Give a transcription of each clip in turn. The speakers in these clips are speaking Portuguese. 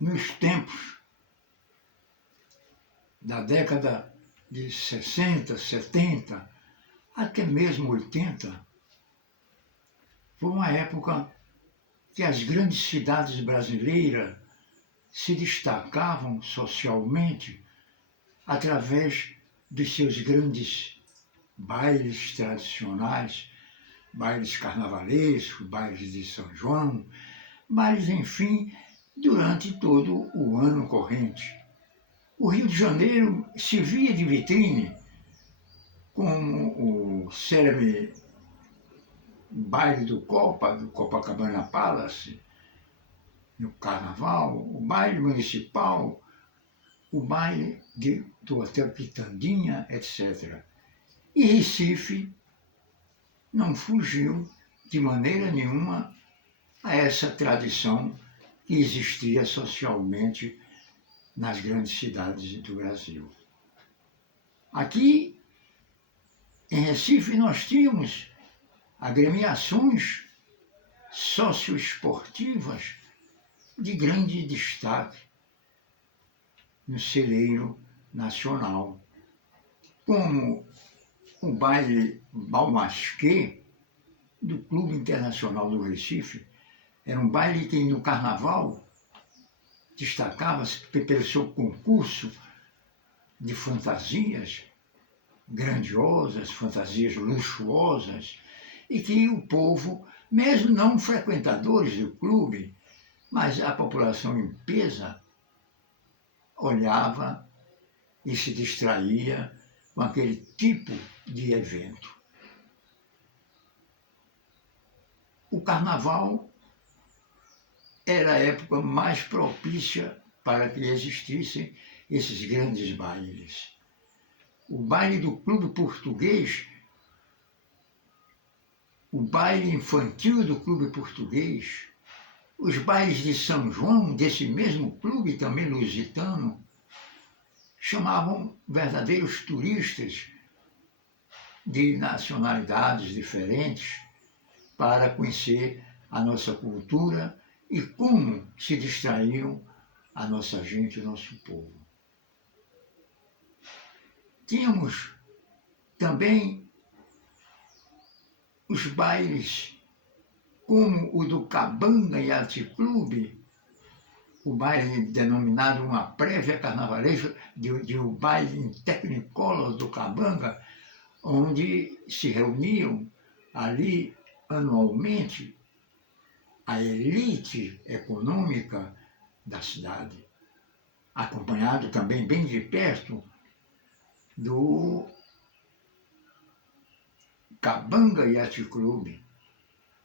nos tempos da década de 60, 70, até mesmo 80, foi uma época que as grandes cidades brasileiras se destacavam socialmente através dos seus grandes bailes tradicionais, bailes carnavalescos, bailes de São João, bailes, enfim, durante todo o ano corrente. O Rio de Janeiro servia de vitrine como o célebre baile do Copacabana Palace, no Carnaval, o baile municipal, o baile do Hotel Quitandinha, etc. E Recife não fugiu de maneira nenhuma a essa tradição que existia socialmente nas grandes cidades do Brasil. Aqui, em Recife, nós tínhamos agremiações socioesportivas de grande destaque no celeiro nacional, como o baile Balmasquê, do Clube Internacional do Recife. Era um baile que no Carnaval destacava-se pelo seu concurso de fantasias grandiosas, fantasias luxuosas, e que o povo, mesmo não frequentadores do clube, mas a população em peso, olhava e se distraía com aquele tipo de evento. O Carnaval era a época mais propícia para que existissem esses grandes bailes. O baile do Clube Português, o baile infantil do Clube Português, os bailes de São João, desse mesmo clube também lusitano, chamavam verdadeiros turistas de nacionalidades diferentes para conhecer a nossa cultura e como se distraíam a nossa gente, o nosso povo. Tínhamos também os bailes como o do Cabanga Yacht Club, o baile denominado uma prévia carnavalesca de um baile em Technicolor do Cabanga, onde se reuniam ali anualmente a elite econômica da cidade, acompanhado também bem de perto do Cabanga Yacht Club.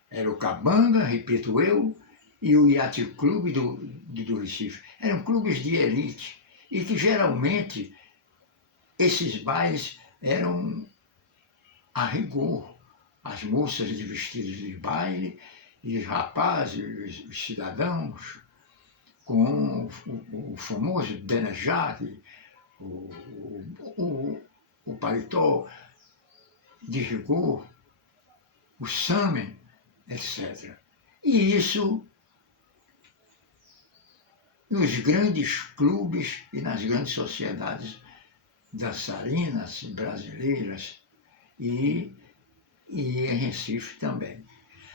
Era o Cabanga, repito eu, e o Yacht Club do Recife. Eram clubes de elite e que geralmente esses bailes eram a rigor. As moças de vestidos de baile e os rapazes, os cidadãos, com o famoso denajaque, o paletó de rigor, o samen, etc. E isso nos grandes clubes e nas grandes sociedades dançarinas brasileiras e em Recife também.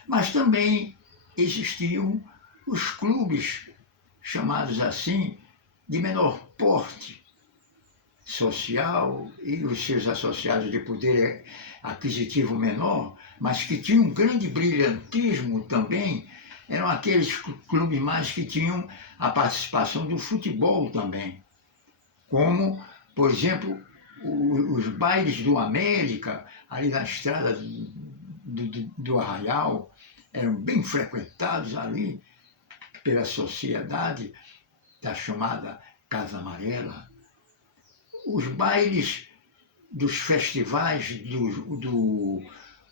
Mas também existiam os clubes, chamados assim, de menor porte social e os seus associados de poder aquisitivo menor, mas que tinham um grande brilhantismo também, eram aqueles clubes mais que tinham a participação do futebol também, como, por exemplo, os bailes do América, ali na estrada do Arraial, eram bem frequentados ali pela sociedade da chamada Casa Amarela. Os bailes dos festivais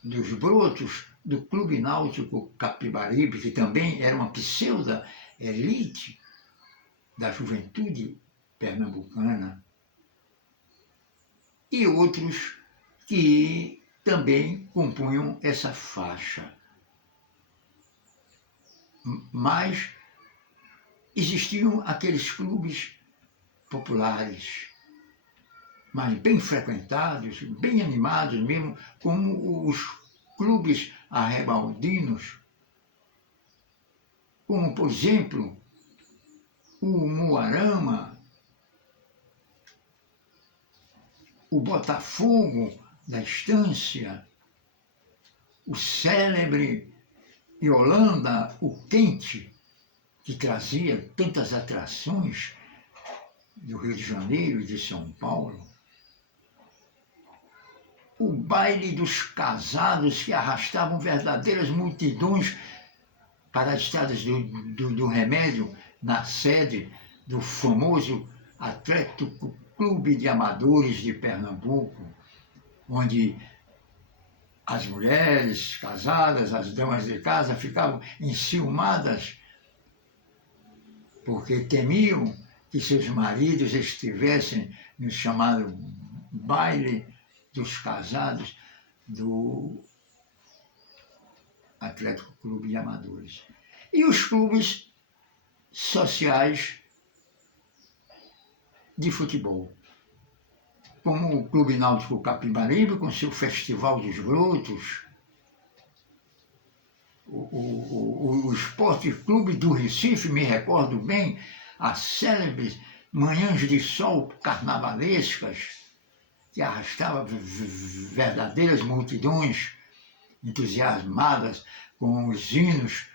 dos brotos do Clube Náutico Capibaribe, que também era uma pseudo-elite da juventude pernambucana, e outros que também compunham essa faixa. Mas existiam aqueles clubes populares, mas bem frequentados, bem animados mesmo, como os clubes arrebaldinos, como, por exemplo, o Umuarama, o Botafogo da Estância, o célebre Yolanda, o Quente, que trazia tantas atrações do Rio de Janeiro e de São Paulo, o baile dos casados, que arrastavam verdadeiras multidões para as estradas do Remédio, na sede do famoso Atlético Clube de Amadores de Pernambuco, onde as mulheres casadas, as damas de casa, ficavam enciumadas porque temiam que seus maridos estivessem no chamado baile dos casados do Atlético Clube de Amadores. E os clubes sociais de futebol, como o Clube Náutico Capibaribe, com seu Festival dos Brotos, o Esporte Clube do Recife, me recordo bem, as célebres manhãs de sol carnavalescas, que arrastava verdadeiras multidões entusiasmadas com os hinos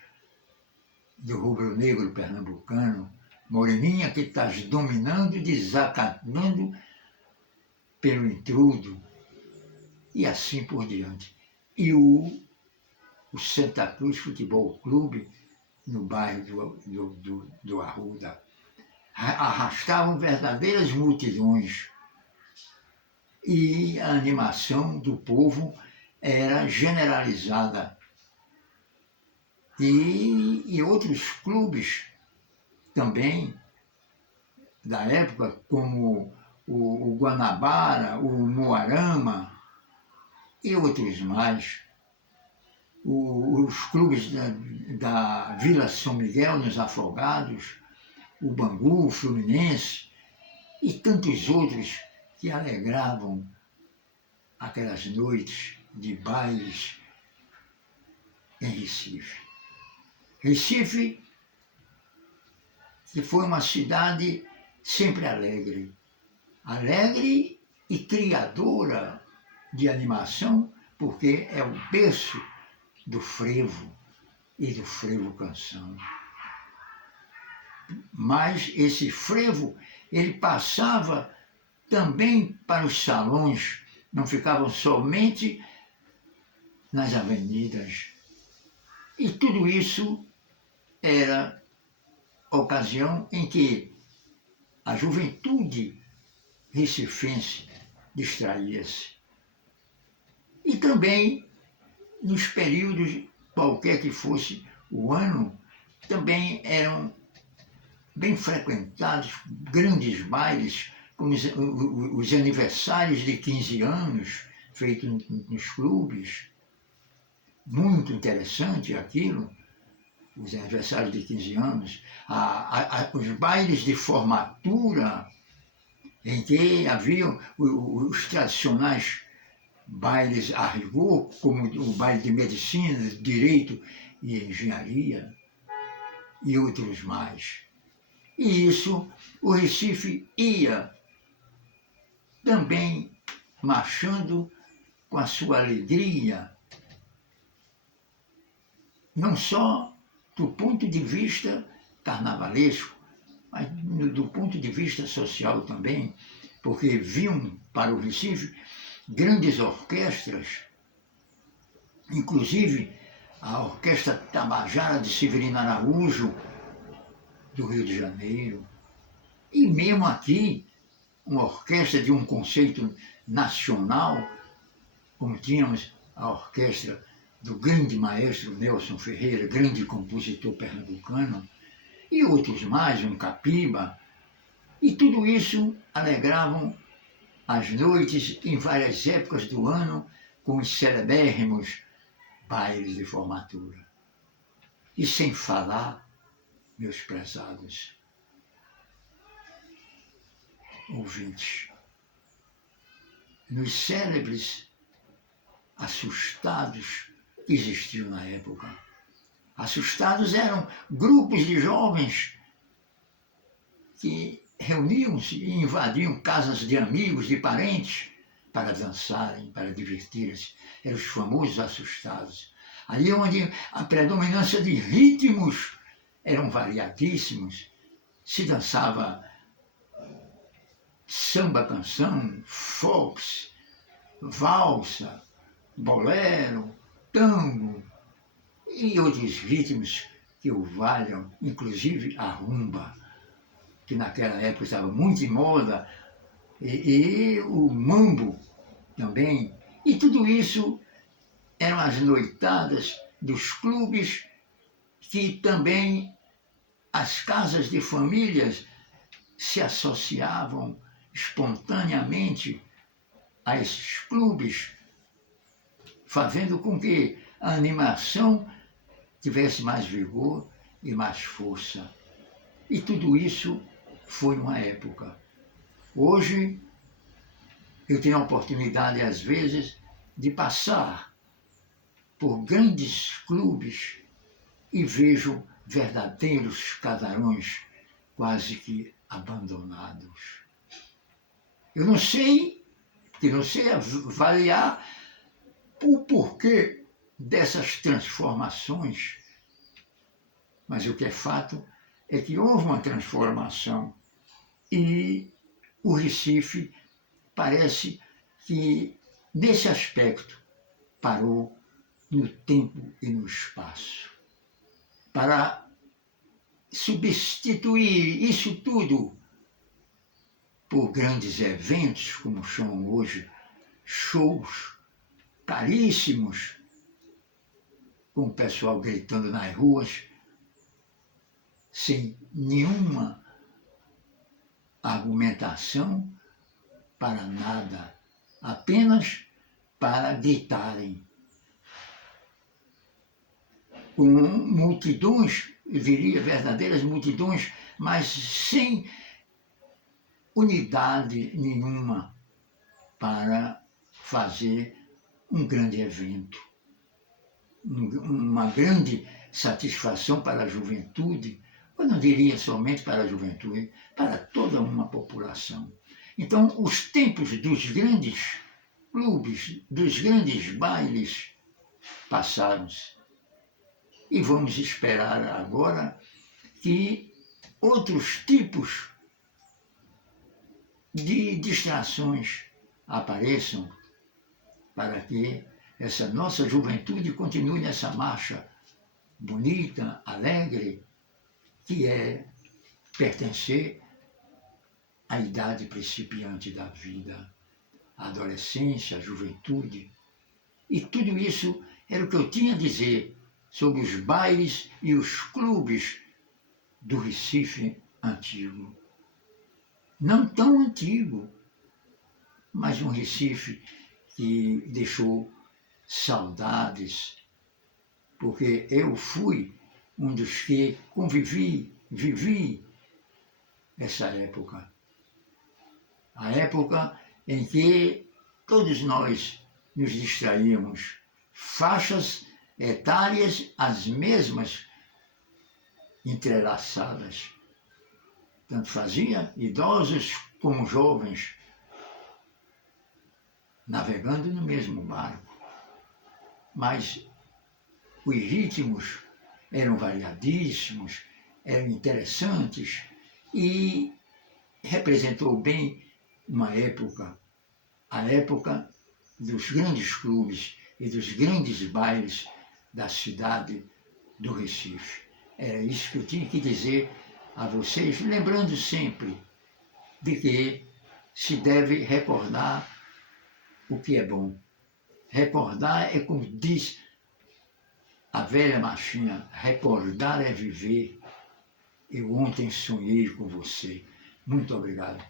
do rubro-negro pernambucano, moreninha que estás dominando e desacatando pelo intrudo, e assim por diante. E o Santa Cruz Futebol Clube, no bairro do Arruda, arrastavam verdadeiras multidões, e a animação do povo era generalizada. E outros clubes também da época, como o Guanabara, o Moarama e outros mais, os clubes da Vila São Miguel, nos Afogados, o Bangu, o Fluminense e tantos outros que alegravam aquelas noites de bailes em Recife. Recife, que foi uma cidade sempre alegre, alegre e criadora de animação, porque é o berço do frevo e do frevo canção. Mas esse frevo, ele passava também para os salões, não ficavam somente nas avenidas. E tudo isso era ocasião em que a juventude recifense distraía-se. E também, nos períodos, qualquer que fosse o ano, também eram bem frequentados grandes bailes, como os aniversários de 15 anos, feitos nos clubes. Muito interessante aquilo, os aniversários de 15 anos, os bailes de formatura, em que haviam os tradicionais bailes a rigor, como o baile de medicina, direito e engenharia, e outros mais. E isso, o Recife ia também marchando com a sua alegria, não só do ponto de vista carnavalesco, mas do ponto de vista social também, porque vinham para o Recife grandes orquestras, inclusive a Orquestra Tabajara de Severino Araújo, do Rio de Janeiro, e mesmo aqui, uma orquestra de um conceito nacional, como tínhamos a orquestra do grande maestro Nelson Ferreira, grande compositor pernambucano, e outros mais, um Capiba, e tudo isso alegravam as noites em várias épocas do ano com os celebérrimos bailes de formatura. E sem falar meus prezados ouvintes, nos célebres assustados que existiam na época. Assustados eram grupos de jovens que reuniam-se e invadiam casas de amigos, de parentes, para dançarem, para divertirem-se. Eram os famosos assustados. Ali onde a predominância de ritmos eram variadíssimos. Se dançava samba-canção, fox, valsa, bolero, tango e outros ritmos que o valham, inclusive a rumba, que naquela época estava muito em moda, e o mambo também. E tudo isso eram as noitadas dos clubes, que também as casas de famílias se associavam espontaneamente a esses clubes, fazendo com que a animação tivesse mais vigor e mais força. E tudo isso foi uma época. Hoje, eu tenho a oportunidade, às vezes, de passar por grandes clubes e vejo verdadeiros casarões quase que abandonados. Eu não sei avaliar o porquê dessas transformações, mas o que é fato é que houve uma transformação e o Recife parece que, nesse aspecto, parou no tempo e no espaço. Para substituir isso tudo por grandes eventos, como chamam hoje, shows caríssimos, com o pessoal gritando nas ruas, sem nenhuma argumentação para nada, apenas para gritarem. Com multidões, eu diria verdadeiras multidões, mas sem unidade nenhuma para fazer um grande evento, uma grande satisfação para a juventude. Eu não diria somente para a juventude, para toda uma população. Então, os tempos dos grandes clubes, dos grandes bailes, passaram-se. E vamos esperar agora que outros tipos de distrações apareçam para que essa nossa juventude continue nessa marcha bonita, alegre, que é pertencer à idade principiante da vida, a adolescência, a juventude. E tudo isso era o que eu tinha a dizer sobre os bailes e os clubes do Recife antigo. Não tão antigo, mas um Recife que deixou saudades, porque eu fui um dos que vivi essa época. A época em que todos nós nos distraíamos, faixas etárias as mesmas, entrelaçadas. Tanto fazia idosos como jovens, navegando no mesmo barco. Mas os ritmos eram variadíssimos, eram interessantes e representou bem uma época, a época dos grandes clubes e dos grandes bailes da cidade do Recife. Era isso que eu tinha que dizer a vocês, lembrando sempre de que se deve recordar o que é bom. Recordar é como diz a velha marchinha, recordar é viver. Eu ontem sonhei com você. Muito obrigado.